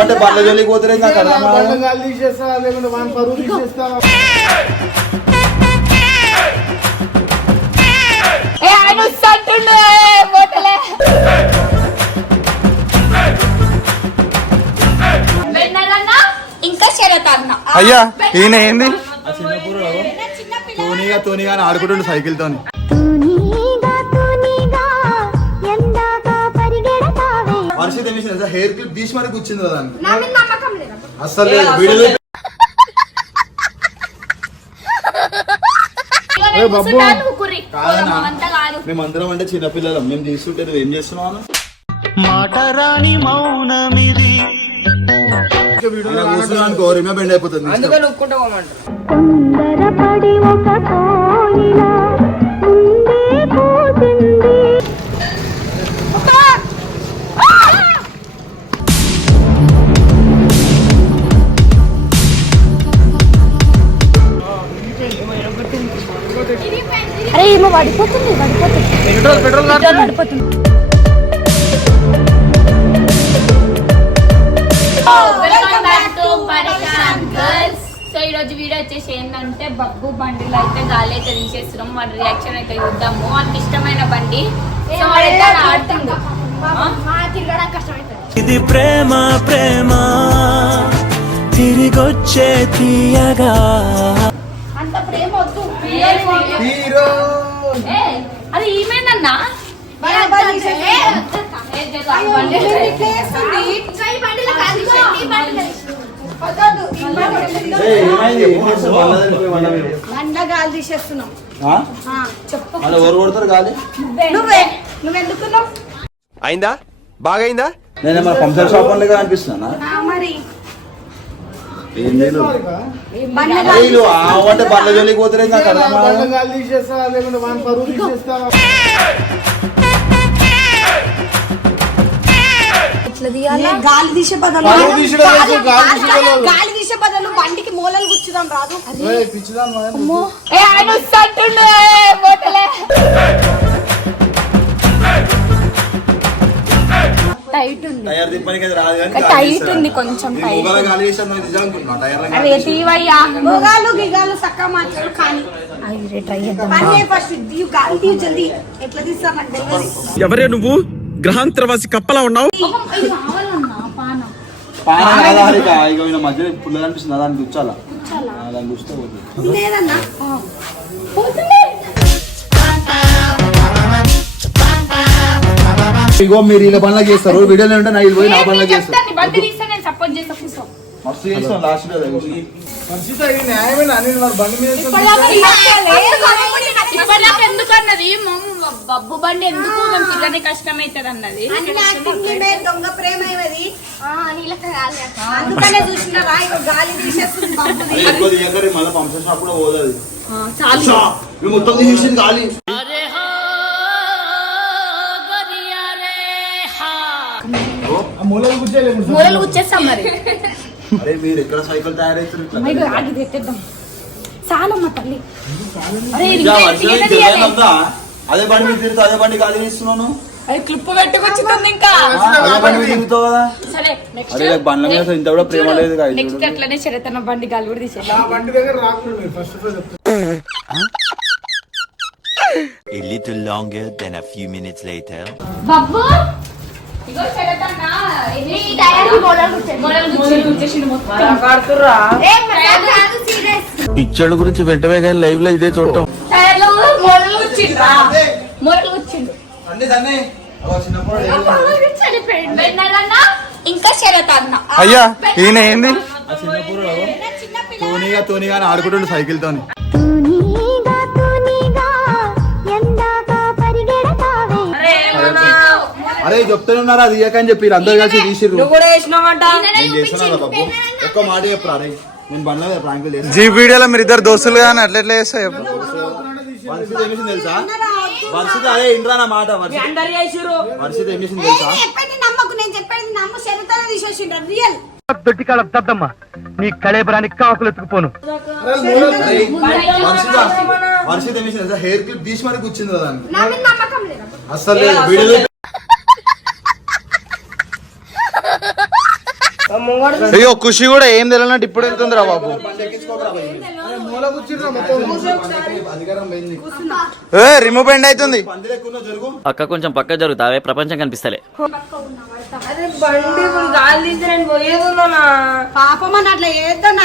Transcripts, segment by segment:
అంటే బల్ల జోలికి పోతే ఇంకా శరత్ అన్న అయ్యా ఈయన ఏంది తోనిగా ఆడుకుంటుండు సైకిల్ తోని. వర్షిత హెయిర్ క్లిప్ తీసి మరి కూర్చుంది కదా అసలు మేమందరం అంటే చిన్నపిల్లలం, మేము తీసుకుంటే నువ్వు ఏం చేస్తున్నావు? మాట రాని మౌనమిది అనుకో రిమే బెండ్ అయిపోతుంది. అరే ఏమో పడిపోతుంది పెట్రోల్ పడిపోతుంది. సో ఈ రోజు వీడియో వచ్చేసి ఏంటంటే బబ్బు బండిలో అయితే గాలి అయితే తీసేస్తున్నాం. మన రియాక్షన్ అయితే చూద్దాము. మనకి ఇష్టమైన బండి సో వాడైతే ఆడుతుండు. ఇది ప్రేమ ప్రేమ తిరిగొచ్చే తీయగా అంత ప్రేమ వద్దు. అది ఈమెందన్నా గాలి తీసేస్తున్నాం. నువ్వెందుకున్నావు? అయిందా బాగైందా? నేను మన పంచర్ షాప్ వాళ్ళగా అనిపిస్తున్నా మరి అంటే బల్ల జోలికి పోతే గాలి తీసే బదులు బండికి మూలలు కూర్చుదాం రాదు. టైట్ ఉంది కొంచెం మొగాలు గిగాలు చక్కగా మాట్లాడు కానీ ఫస్ట్ గాలి తీయు జల్దీ. ఎట్లా తీస్తామంటే ఎవరే నువ్వు గ్రహాంతరవాసి కప్పలా ఉన్నావు? మధ్య పుల్ల అనిపిస్తుంది దానికి కూర్చోాలా దాన్ని కూర్చో లేదన్నా ఇగో మీరు ఇలా పనులు చేస్తారు వీడియోలో ఉంటే నా పోయి నా పనులు చేస్తారు మస్తు చేస్తాం లాస్ట్ బబ్బు బండి ఎందుకు మేము పిల్లని కష్టమైతుంది అన్నది. దొంగ ప్రేమ అందుకనే చూసినారా గాలి తీసేస్తుంది. మళ్ళీ పంపించిన కూడా పోదు మేము మొత్తం తీసేసింది గాలి. మూలలు కూర్చేస్తాం మరి. అరే మీరు ఎక్కడ సైకిల్ తయారైతున్నారు చాలమ్మ తల్లి. అదే బండి మీద తిరుగుతా అదే బండి గాలి తీస్తున్నాను. అది క్లిప్ పెట్టుకొచ్చింది ఇంకా అదే బండి మీద తిరుగుతావు కదా. అరే బండ్ల మీద ఇంత కూడా ప్రేమ లేదు. నెక్స్ట్ అట్లనే చరితన బండి గాలి కూడా తీసేది. A little longer than a few minutes later. Babbu ఇగో చరితన ఇది టైర్ మోడల్ గుచ్చేసింది మొత్తం. పిచ్చడు గురించి వెంటనే కానీ లైవ్ లో ఇదే చూడటం. టైర్ లో మోడల్ గుచ్చిండ్రా మోడల్ గుచ్చిండు. ఇంకా శరత్ అన్న అయ్యా ఈయన ఏంది తోనిగా ఆడుకుంటుండు సైకిల్ తోని. అరే చెప్తూనే ఉన్నారా అది ఇయ్యకని చెప్పి అందరు కలిసి తీసిర్రు. ఎక్కువ మాట చెప్పరా అరే నేను బండ్ల ప్రాంకులు చేస్తాను. జీ వీడియోలో మీరు ఇద్దరు దోస్తులు కానీ అట్లా ఎట్లా చేస్తా చెప్పు. వర్షిత ఏమిసింది తెలుసా? వర్షిత అదే ఇంట్రా నా మాట. వర్షిత ఏమిసింది తెలుసా? నీ కళేబరానికి కాకులు ఎత్తుకుపోను. వర్షిత ఏమిసింది తెలుసా? హెయిర్ క్లిప్ తీసి మరి కూర్చుంది కదా అసలు వీడియో అయ్యో ఖుషి కూడా ఏం తెలియనట్టు ఇప్పుడు వెళ్తుందిరా బాబు. రిమూవ్ బెండ్ అవుతుంది. పక్క కొంచెం పక్క జరుగుతావే, ప్రపంచం కనిపిస్తలే. పాపం అని అట్లా ఏదన్నా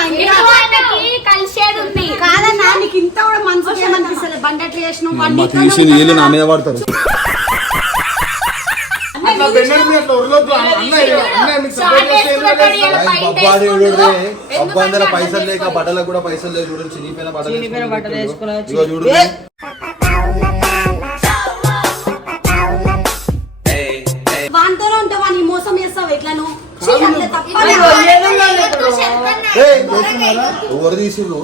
కలిసేది ఉంది కాదన్నా, నీకు ఇంత కూడా మనసుకి ఏమనిపిస్తలేదు బండి అట్లా చేసినావు. తీసి నీళ్ళు నా మీద పడతారు. అబ్బాయి పైసలు లేక బట్టలకు కూడా పైసలు లేక చూడండి, చినిపోయిన బట్టలు ఇగో చూడు. వానితోనే ఉంటావు, వాని మోసం చేస్తావు ఎట్లను. ఎవరు తీసిర్రు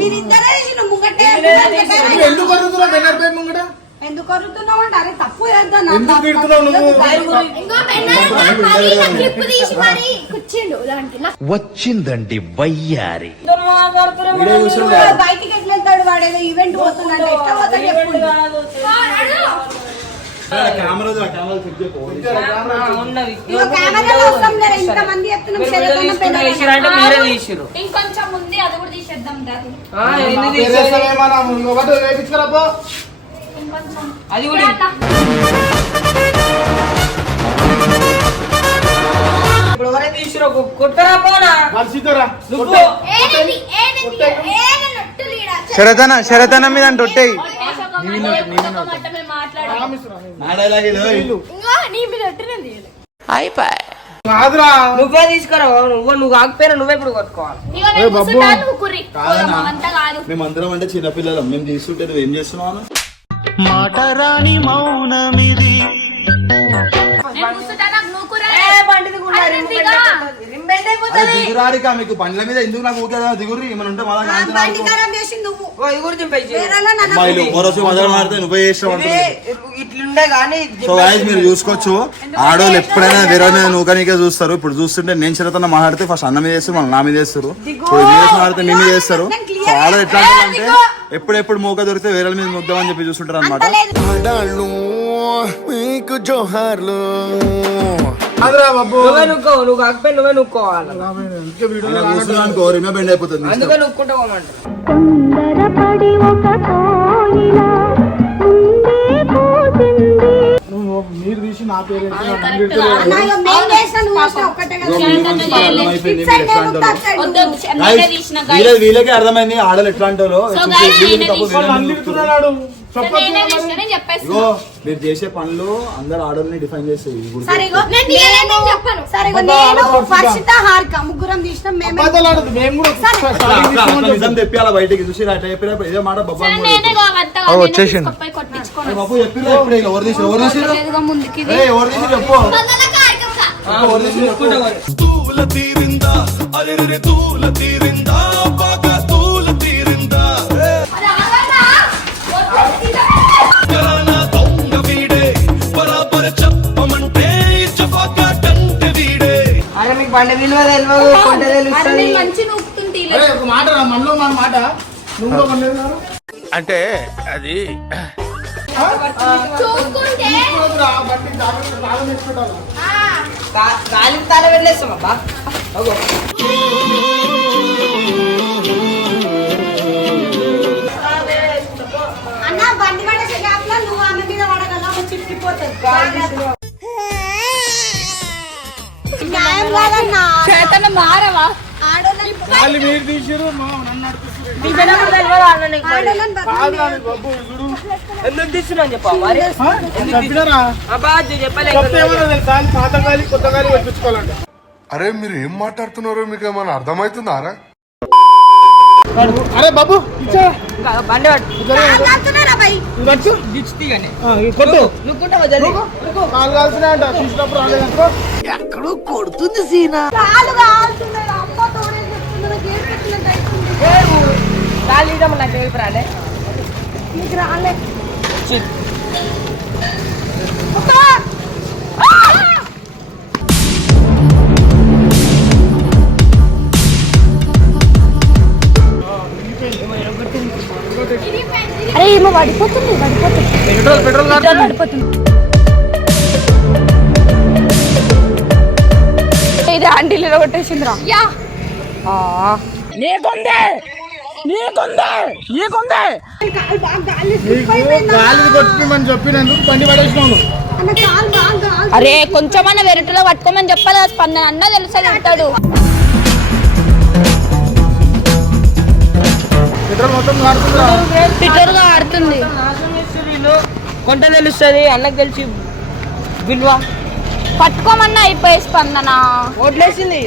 మీరిద్దరే చేసిన ముంగటే ఎందుకు కొరుతున్నావు అంటే అరే తప్పు చేద్దాం వచ్చిందండి వయ్యారి. బయటికి ఎట్లా వెళ్తాడు వాడేదో ఈవెంట్ పోతున్నాడు, ఎట్లా పోతాడు ఎప్పుడు కెమెరాలో వస్తాం లేదా ఇంతమంది చెప్తున్నాం ఇంకొంచెం ఉంది, అది కూడా తీసేద్దాం. అది కూడా ఇప్పుడు ఎవరైతే తీసిరో కొట్టరా పోనా శరతన మీద అంటే ఒట్టేయి. నువ్వే తీసుకురా, నువ్వు కాకపోయినా నువ్వే ఇప్పుడు కొట్టుకోవాలి. మేమందరం అంటే చిన్నపిల్లలం, మేము తీసుకుంటే నువ్వు ఏం చేస్తున్నావు? మాటరాని మౌనమిది. దిగురారిక మీకు బండ్ల మీద ఎందుకు నాకు ఊకే దిగురి ఏమైనా ఉంటే నువ్వే చేస్తావు. ఇట్లుండే కానీ సో గాయ్స్ మీరు చూసుకోవచ్చు, ఆడోళ్ళు ఎప్పుడైనా వేరే మీద నూకనికే చూస్తారు. ఇప్పుడు చూస్తుంటే నేను చిరతన మాట్లాడితే ఫస్ట్ అన్న మీద చేస్తారు, మళ్ళీ నా మీద చేస్తారు. మాట్లాడితే మీ మీద చేస్తారు. సో ఆడోళ్ళు ఎట్లా అంటే ఎప్పుడెప్పుడు మూక దొరికితే వేరే మీద ముద్దామని చెప్పి చూస్తుంటారు అనమాట. మీకు జోహార్లు. నువ్వు కాకపోయి నువ్వే నుక్కోవాలి, అనుకో రిమే బెండ్ అయిపోతుంది. అందుకే నుక్కుంటా పోమంట. మీరు తీసి నా పేరు వీళ్ళకే అర్థమైంది ఆడలు ఎట్లాంటి ఇగో మీరు చేసే పనులు అందరు ఆడల్ని డిఫైన్ చేస్తాయి. నిజం తెప్పియాల బయటకి చూసి అట్లా చెప్పినప్పుడు ఇదే మాట బాబు వచ్చేసింది. బాబు చెప్పిన ఇప్పుడు ఎవరు తీసి ఎవరు తీసి ఎవరు తీసి చెప్పు ఎవరు తీసి చెప్పు. అరే మీకు బండి విలువ తెలియదు, కొంట తెలుస్తుంది. ఒక మాట మనలో మన మాట నువ్వు అంటే అది గాలి తాళ వెళ్ళేస్తాం అబ్బా. అన్న బండి పడే గ్యాప్ లో నువ్వు ఆమె మీద పడగలవు, చిక్కిపోతుంది. న్యాయం కాదన్నా, మారవా వాళ్ళు మీరు తీసిరు నన్ను నడిపిస్తారు. ఎందుకు తీసుకున్నా చెప్పా మరి చెప్పినారా చెప్పలే. పాత గాలి కొత్త గాలి పంపించుకోవాలంట. అరే మీరు ఏం మాట్లాడుతున్నారో మీకు ఏమైనా అర్థమవుతుందా? అరే బాబు బండి కాలు కాల్సినాయంట, తీసినప్పుడు రాలేదంట. ఎక్కడో కొడుతుంది సీనా. కాలు కాల్చున్నాడు, అమ్మ తోడే చెప్తున్నా, గేట్ పెట్టినట్టు అవుతుంది. గాలి నాకు ఏమి రాలే, నీకు రాలే. అరే ఏమో పడిపోతుంది ఇలా కొట్టేసిందిరా. యా కాలు బాగా గాలి slip అయిపోయింది గాలి కొట్టుకోమని చెప్పినందుకు బండి పడేసినావు. అన్న కాలు బాగా గాలి. అరే కొంచెమన్నా వెరటిలో పట్టుకోమని చెప్పాలి కదా, స్పందన అన్న తెలుసని అంటాడు. పెట్రోల్ మొత్తం మారుతుందా? పిటర్గా ఆడుతుంది. కొంట తెలుస్తుంది అన్నకు తెలిసి విలువ. పట్టుకోమన్నా అయిపోయి స్పందన ఓట్లేసింది.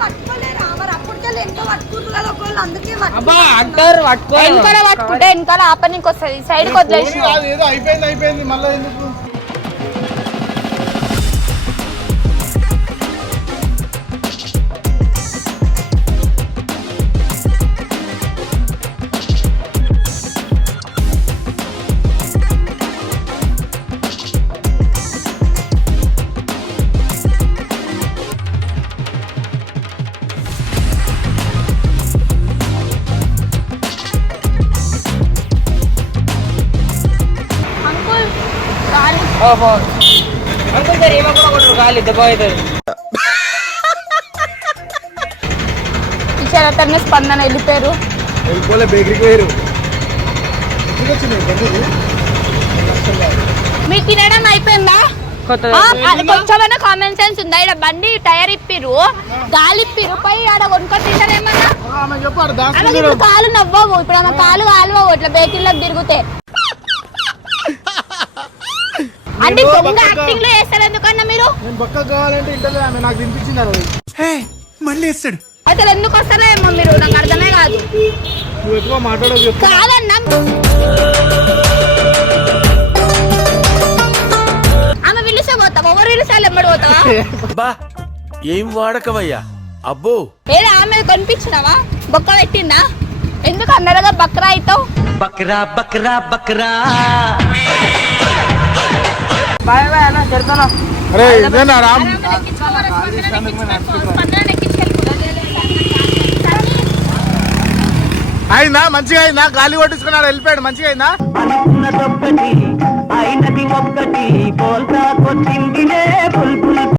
పట్టుకోలేరా మరి అప్పటికెళ్ళి ఎంతో పట్టుకుంటారు కదా ఒకవేళ అందుకే అబ్బా అంటారు పట్టుకో. వెనకాల పట్టుకుంటే వెనకాల ఆపనికి వస్తుంది, సైడ్ కి వదిలేసిన. అది ఏదో అయిపోయింది మళ్ళీ ఎందుకు? అంకుల్ గాలి ఓహో అంకుల్ సార్ ఏమో కూడా కొట్టరు గాలి దెబ్బ అవుతుంది. ఇచ్చారతనే స్పందన వెళ్ళిపోయారు. వెళ్ళిపోలే, బేకరీకి పోయారు. మీకు తినడం అయిపోయిందా? అది కొంచెమైనా కామన్ సెన్స్ ఉందా? ఇక్కడ బండి టైర్ ఇప్పిరు, గాలి ఇప్పిరు, పై ఆడ కొనుక్కొని తింటారేమన్నా? ఆమె చెప్పారు ఆమెకి ఇప్పుడు కాలు నవ్వవు, ఇప్పుడు ఆమె కాలు కాలువవు ఇట్లా బేకరీలోకి తిరిగితే. అంటే దొంగ యాక్టింగ్ లో చేస్తారు ఎందుకన్నా మీరు? నేను పక్క కావాలంటే ఇంటర్లో ఆమె నాకు తినిపించింది ఆ రోజు. మళ్ళీ వేస్తాడు. అసలు ఎందుకు వస్తారో ఏమో మీరు, నాకు అర్థమే కాదు. నువ్వు ఎక్కువ మాట్లాడదు. కాదన్నా ఆమె పిలిస్తే పోతావా? ఎవరు పిలిచాలి ఎమ్మడి పోతావా? బా ఏం వాడకవయ్యా అబ్బో. ఏదో ఆమె కనిపించినావా? బొక్క పెట్టిందా? ఎందుకు అన్నరగా బక్రా అవుతావు? బక్రా బక్రా బక్రా. బాయ్ బాయ్ అన్న చెప్తాను. అరే ఇదేనా రామ్? అయిందా? మంచిగా అయిందా? గాలి కొట్టించుకున్నాడు వెళ్ళిపోయాడు. మంచిగా అయిందా? అయినది ఒక్కటి పోల్తా కొట్టిందిలే బుల్బుల్